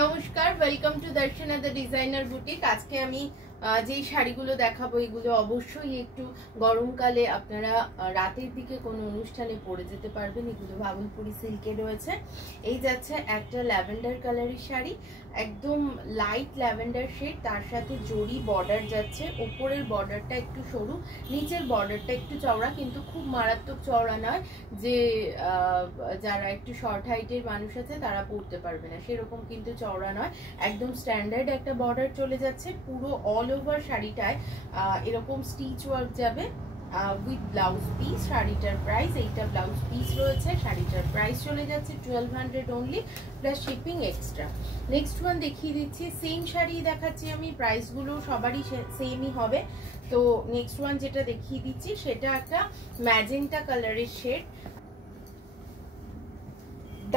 নমস্কার, welcome to Darshana the designer boutique. আজকে আমি যেই শাড়িগুলো দেখাবো এগুলো অবশ্যই একটু গরমকালে আপনারা রাতের দিকে কোনো অনুষ্ঠানে পরে যেতে পারবেন। এগুলো ভাগলপুরি সিল্কে রয়েছে। এই যাচ্ছে একটা ল্যাভেন্ডার কালারের শাড়ি, একদম লাইট ল্যাভেন্ডার শেড, তার সাথে জরি বর্ডার যাচ্ছে। ওপরের বর্ডারটা একটু সরু, নিচের বর্ডারটা একটু চওড়া, কিন্তু খুব মারাত্মক চওড়া নয় যে যারা একটু শর্ট হাইটের মানুষ আছে তারা পরতে পারবে না, সেরকম কিন্তু চওড়া নয়। একদম স্ট্যান্ডার্ড একটা বর্ডার চলে যাচ্ছে। পুরো অল ওভার শাড়িটায় এরকম স্টিচ ওয়ার্ক যাবে উইথ ব্লাউজ পিস। শাড়িটার প্রাইস, এইটা ব্লাউজ পিস রয়েছে। শাড়িটার প্রাইস চলে যাচ্ছে 1200 only, plus shipping extra. Next one দেখিয়ে দিচ্ছি, সেম শাড়ি দেখাচ্ছি আমি, প্রাইসগুলো সবারই সেমই হবে। তো নেক্সট ওয়ান যেটা দেখিয়ে দিচ্ছি সেটা একটা ম্যাজেন্টা কালারের শেড,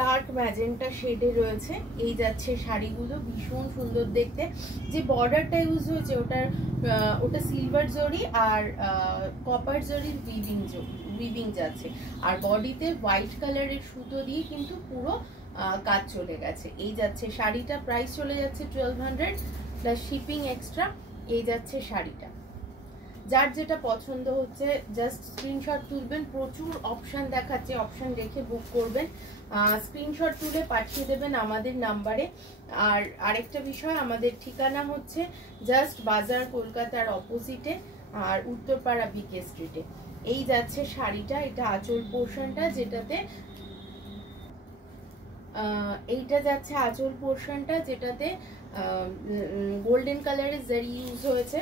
ডার্ক ম্যাজেন্টা শেডে রয়েছে। এই যাচ্ছে শাড়িগুলো, ভীষণ সুন্দর দেখতে। যে বর্ডারটা ইউজ হয়েছে ওটা সিলভার জরি আর কপার জরির উইভিং যাচ্ছে, আর বডিতে হোয়াইট কালারের সুতো দিয়ে কিন্তু পুরো কাজ চলে গেছে। এই যাচ্ছে শাড়িটা, প্রাইস চলে যাচ্ছে 1200 প্লাস শিপিং এক্সট্রা। এই যাচ্ছে শাড়িটা। যার যেটা পছন্দ হচ্ছে জাস্ট স্ক্রিনশট তুলবেন। প্রচুর অপশন দেখাচ্ছে, অপশন রেখে বুক করবেন। স্ক্রিনশট তুলে পাঠিয়ে দেবেন আমাদের নাম্বারে। আর আরেকটা বিষয়, আমাদের ঠিকানা হচ্ছে জাস্ট বাজার, কলকাতার অপোজিটে, আর উত্তরপাড়া বিকে স্ট্রিটে। এই যাচ্ছে শাড়িটা, এটা আঁচল পোর্শনটা, যেটাতে এইটা যাচ্ছে আঁচল পোর্শনটা, যেটাতে গোল্ডেন কালারের জারি ইউজ হয়েছে।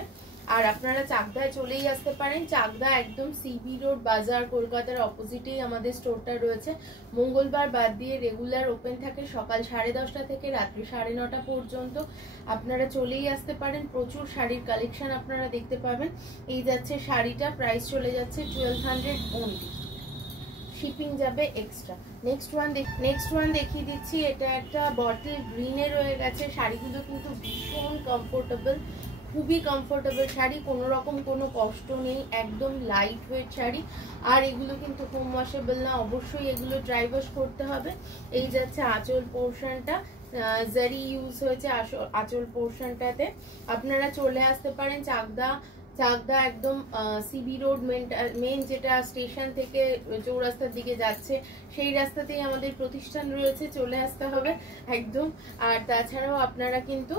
আর আপনারা চাকদায় চলেই আসতে পারেন। চাকদা একদম সিবি রোড, বাজার, কলকাতার অপোজিটেই আমাদের স্টোরটা রয়েছে। মঙ্গলবার বাদ দিয়ে রেগুলার ওপেন থাকে সকাল 10:30 থেকে রাত্রি 9:30 পর্যন্ত। আপনারা চলেই আসতে পারেন, প্রচুর শাড়ির কালেকশন আপনারা দেখতে পাবেন। এই যাচ্ছে শাড়িটা, প্রাইস চলে যাচ্ছে 1200 অনলি, শিপিং যাবে এক্সট্রা। নেক্সট ওয়ান দেখিয়ে দিচ্ছি, এটা একটা বটল গ্রিনে রয়ে গেছে। শাড়িগুলো কিন্তু ভীষণ কমফোর্টেবল, খুবই কমফোর্টেবল শাড়ি, কোনো রকম কোনো কষ্ট নেই, একদম লাইট ওয়েট শাড়ি। আর এগুলো কিন্তু হোম ওয়াশেবল না, অবশ্যই এগুলো ড্রাই ওয়াশ করতে হবে। এই যাচ্ছে আঁচল পোর্শনটা, জারি ইউজ হয়েছে আঁচল পোর্শনটাতে। আপনারা চলে আসতে পারেন চাকদা একদম সিবি রোড, মেন যেটা স্টেশন থেকে চৌরাস্তার দিকে যাচ্ছে সেই রাস্তাতেই আমাদের প্রতিষ্ঠান রয়েছে, চলে আসতে হবে একদম। আর তাছাড়াও আপনারা কিন্তু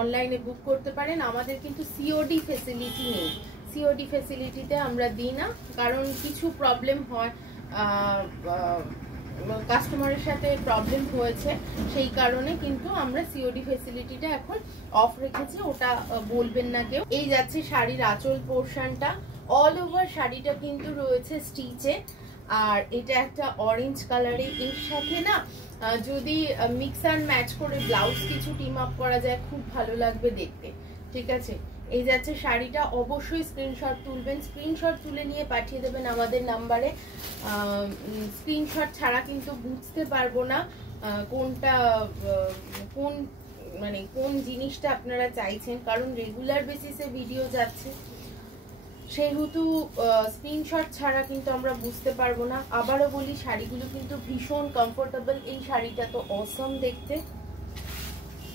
অনলাইনে বুক করতে পারেন। আমাদের কিন্তু সিওডি ফেসিলিটি নেই, সিওডি ফেসিলিটিতে আমরা দিই না, কারণ কিছু প্রবলেম হয়, কাস্টমারের সাথে প্রবলেম হয়েছে, সেই কারণে কিন্তু আমরা সিওডি ফেসিলিটিটা এখন অফ রেখেছি, ওটা বলবেন না কেউ। এই যাচ্ছে শাড়ির আঁচল পোর্শনটা, অল ওভার শাড়িটা কিন্তু রয়েছে স্টিচে। আর এটা একটা অরেঞ্জ কালারে, এর সাথে না যদি মিক্স অ্যান্ড ম্যাচ করে ব্লাউজ কিছু টিম আপ করা যায়, খুব ভালো লাগবে দেখতে, ঠিক আছে। এই যাচ্ছে শাড়িটা, অবশ্যই স্ক্রিনশট তুলবেন, স্ক্রিনশট তুলে নিয়ে পাঠিয়ে দেবেন আমাদের নাম্বারে। স্ক্রিনশট ছাড়া কিন্তু বুঝতে পারবো না কোন জিনিসটা আপনারা চাইছেন, কারণ রেগুলার বেসিসে ভিডিও যাচ্ছে, সেহেতু স্ক্রিনশট ছাড়া কিন্তু আমরা বুঝতে পারবো না। আবারও বলি, শাড়িগুলো কিন্তু ভীষণ কমফোর্টেবল। এই শাড়িটা তো অসম দেখতে,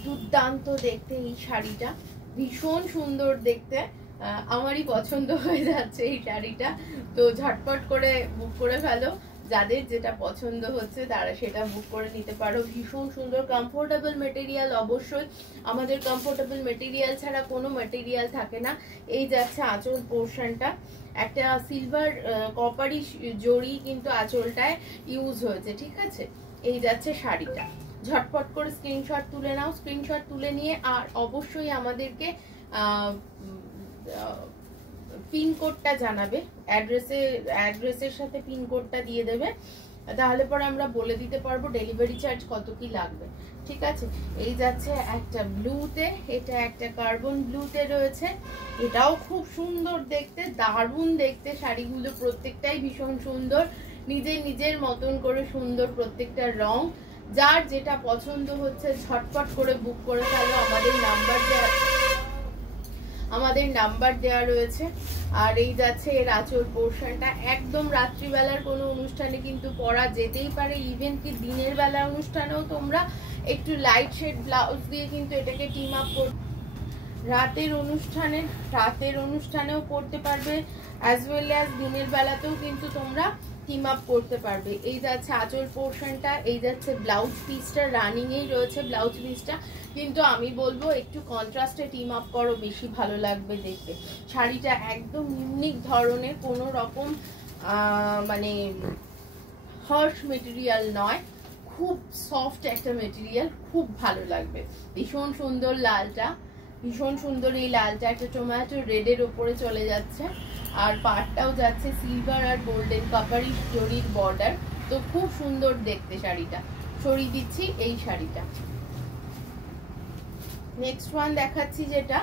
দুর্দান্ত দেখতে এই শাড়িটা, ভীষণ সুন্দর দেখতে, আমারই পছন্দ হয়ে যাচ্ছে এই শাড়িটা। তো ঝটপট করে বুক করে ফেলো, যাদের যেটা পছন্দ হচ্ছে তারা সেটা বুক করে নিতে পারো। ভীষণ সুন্দর, কমফোর্টেবল মেটেরিয়াল, অবশ্যই আমাদের কমফোর্টেবল মেটেরিয়াল ছাড়া কোনো মেটেরিয়াল থাকে না। এই যাচ্ছে আঁচল পোর্শনটা, একটা সিলভার কপারি জড়ি কিন্তু আঁচলটায় ইউজ হয়েছে, ঠিক আছে। এই যাচ্ছে শাড়িটা, ঝটপট করে স্ক্রিনশট তুলে নাও। স্ক্রিনশট তুলে নিয়ে আর অবশ্যই আমাদেরকে পিনকোডটা জানাবে, অ্যাড্রেসের সাথে পিনকোডটা দিয়ে দেবে, তাহলে পরে আমরা বলে দিতে পারবো ডেলিভারি চার্জ কত কি লাগবে, ঠিক আছে। এই যাচ্ছে একটা ব্লুতে, এটা একটা কার্বন ব্লুতে রয়েছে, এটাও খুব সুন্দর দেখতে, দারুণ দেখতে। শাড়িগুলো প্রত্যেকটাই ভীষণ সুন্দর, নিজের মতন করে সুন্দর প্রত্যেকটা রং। যার যেটা পছন্দ হচ্ছে ঝটপট করে বুক করে ফেলো, আমাদের নাম্বার দেওয়া রয়েছে। আর এই যাচ্ছে এর আঁচল পোর্শনটা, একদম রাত্রিবেলার কোনো অনুষ্ঠানে কিন্তু পরা যেতেই পারে, ইভেন কি দিনের বেলা অনুষ্ঠানেও তোমরা একটু লাইট শেড ব্লাউজ দিয়ে কিন্তু এটাকে টিম আপ করতে, রাতের অনুষ্ঠানেও পরতে পারবে, অ্যাজ ওয়েল অ্যাজ দিনের বেলাতেও কিন্তু তোমরা টিম আপ করতে পারবে। এই যাচ্ছে আঁচল পোর্শনটা, এই যাচ্ছে ব্লাউজ পিসটা, রানিংয়েই রয়েছে ব্লাউজ পিসটা, কিন্তু আমি বলবো একটু কন্ট্রাস্টে টিম আপ করো, বেশি ভালো লাগবে দেখতে। শাড়িটা একদম ইউনিক ধরনের, কোনো রকম মানে হার্শ মেটেরিয়াল নয়, খুব সফট একটা মেটেরিয়াল, খুব ভালো লাগবে। ভীষণ সুন্দর লালটা, ভীষণ সুন্দর এই লালটা একটা টমেটো রেডের ওপরে চলে যাচ্ছে, আর পাড়টাও যাচ্ছে সিলভার আর গোল্ডেন কাপারি জরির বর্ডার, তো খুব সুন্দর দেখতে শাড়িটা। সরিয়ে দিচ্ছি এই শাড়িটা। নেক্সট ওয়ান দেখাচ্ছি, যেটা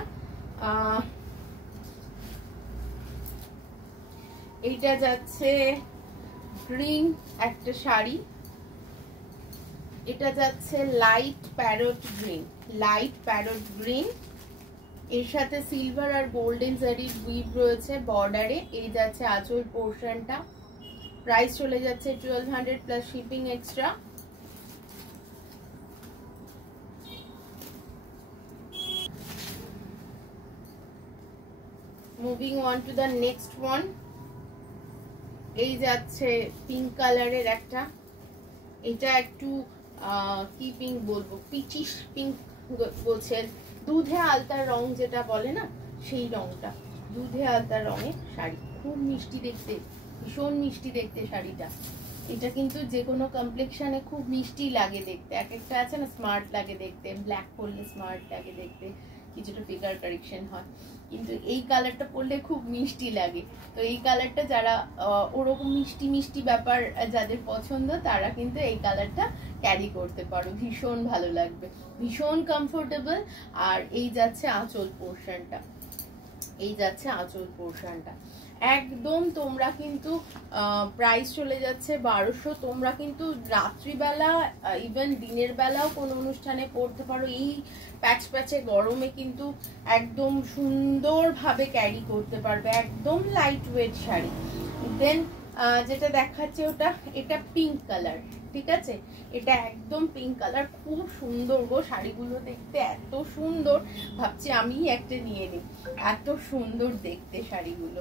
এইটা যাচ্ছে গ্রিন একটা শাড়ি, এটা যাচ্ছে লাইট প্যারট গ্রিন, এর সাথে সিলভার আর গোল্ডেন জারির উইভ রয়েছে বর্ডারে। এই যাচ্ছে আঁচল পোর্শনটা, প্রাইস চলে যাচ্ছে 1200 plus shipping extra. Moving on to the next one, এই যাচ্ছে পিঙ্ক কালারের একটা, এটা একটু কি পিঙ্ক বলবো, পিচিশ পিঙ্ক বলছেন, দুধে আলতার রং যেটা বলে না, সেই রংটা, দুধে আলতার রঙের শাড়ি, খুব মিষ্টি দেখতে, ভীষণ মিষ্টি দেখতে শাড়িটা। এটা কিন্তু যে কোনো কমপ্লেক্সনে খুব মিষ্টি লাগে দেখতে, এক একটা আছে না স্মার্ট লাগে দেখতে, ব্ল্যাক পরলে স্মার্ট লাগে দেখতে, কিছুটা ফিগার কারেকশন হয়, কিন্তু এই কালারটা পরলে খুব মিষ্টি লাগে। তো এই কালারটা যারা ওরকম মিষ্টি মিষ্টি ব্যাপার যাদের পছন্দ, তারা কিন্তু এই কালারটা ক্যারি করতে পারো, ভীষণ ভালো লাগবে, ভীষণ কমফোর্টেবল। আর এই যাচ্ছে আঁচল পোর্শনটা, এই যাচ্ছে আঁচল পোর্শনটা, একদম তোমরা কিন্তু প্রাইস চলে যাচ্ছে 1200। তোমরা কিন্তু রাত্রিবেলা ইভেন দিনের বেলাও কোনো অনুষ্ঠানে পরতে পারো, এই প্যাচ প্যাচে গরমে কিন্তু একদম সুন্দরভাবে ক্যারি করতে পারবে, একদম লাইট ওয়েট শাড়ি। দেন যেটা দেখাচ্ছে ওটা, এটা পিঙ্ক কালার, ঠিক আছে, এটা একদম পিঙ্ক কালার, খুব সুন্দর গো শাড়িগুলো দেখতে, এত সুন্দর, ভাবছি আমি একটা নিয়ে নিই, এত সুন্দর দেখতে শাড়িগুলো।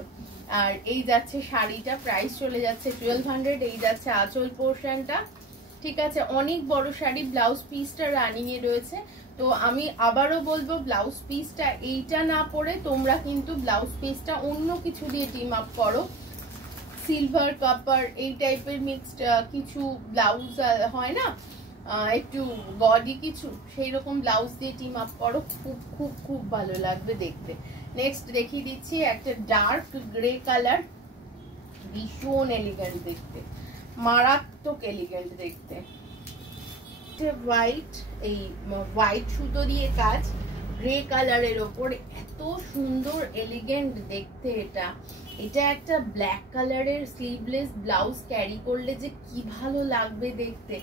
আর এই যাচ্ছে শাড়িটা, প্রাইস চলে যাচ্ছে 1200। এই যাচ্ছে আঁচল পোর্শনটা, ঠিক আছে, অনেক বড় শাড়ি, ব্লাউজ পিসটা রানিং এ রয়েছে। তো আমি আবারও বলবো, ব্লাউজ পিসটা এইটা না পরে তোমরা কিন্তু ব্লাউজ পিসটা অন্য কিছু দিয়ে টিম আপ করো, সিলভার কপার এই টাইপের মিক্সড কিছু ব্লাউজ হয় না, একটু গডি কিছু, সেই রকম ব্লাউজ দিয়ে টিম আপ করো, খুব খুব খুব ভালো লাগবে দেখতে। নেক্সট দেখিয়ে দিচ্ছি একটা ডার্ক গ্রে কালার, ভীষণ এলিগেন্ট দেখতে, মারাত্মক এলিগেন্ট দেখতে, হোয়াইট, এই হোয়াইট সুতো দিয়ে কাজ, গ্রে কালারের ওপর, এত সুন্দর এলিগেন্ট দেখতে। এটা একটা ব্ল্যাক কালারের স্লিভলেস ব্লাউজ ক্যারি করলে যে কি ভালো লাগবে দেখতে,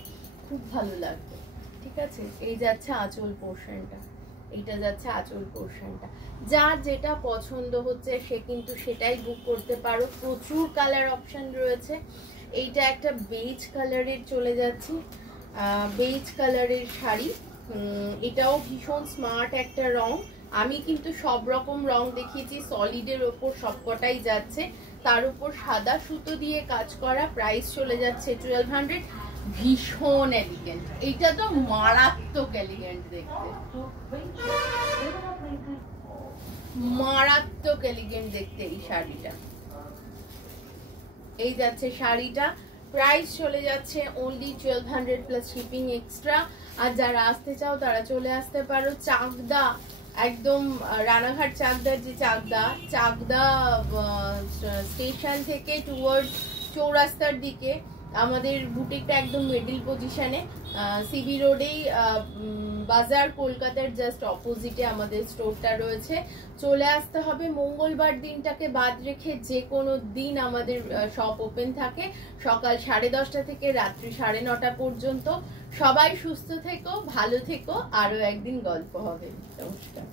খুব ভালো লাগবে, ঠিক আছে। এই যাচ্ছে আঁচল পোর্শনটা, এইটা যাচ্ছে আঁচল পোর্শনটা, যার যেটা পছন্দ হচ্ছে সে কিন্তু সেটাই বুক করতে পারো, প্রচুর কালার অপশন রয়েছে। এইটা একটা বেজ কালারের চলে যাচ্ছি, বেজ কালারের শাড়ি, এটাও ভীষণ স্মার্ট একটা রং। আমি কিন্তু সব রকম রং দেখিয়েছি, সলিডের ওপর সবকটাই যাচ্ছে, তার উপর সাদা সুতো দিয়ে কাজ করা, প্রাইস চলে যাচ্ছে 1200। ভীষণ এলিগেন্ট, এইটা তো মারাত্মক এলিগেন্ট দেখতে, মারাত্মক এলিগেন্ট দেখতে এই শাড়িটা। এই যাচ্ছে শাড়িটা, প্রাইস চলে যাচ্ছে অনলি 1200 প্লাস শিপিং এক্সট্রা। আর যারা আসতে চাও তারা চলে আসতে পারো চাকদা, একদম রানাঘাট চাকদার যে চাকদা স্টেশন থেকে টুয়ার্ড চৌরাস্তার দিকে আমাদের বুটিকটা একদম মিডল পজিশনে, সিবি রোডেই, বাজার কলকাতার জাস্ট অপোজিটে আমাদের স্টোরটা রয়েছে। চলে আসতে হবে, মঙ্গলবার দিনটাকে বাদ রেখে যে কোনো দিন আমাদের শপ ওপেন থাকে, সকাল 10:30 থেকে রাত্রি 9:30 পর্যন্ত। সবাই সুস্থ থেকো, ভালো থেকো, আরো একদিন গল্প হবে। নমস্কার।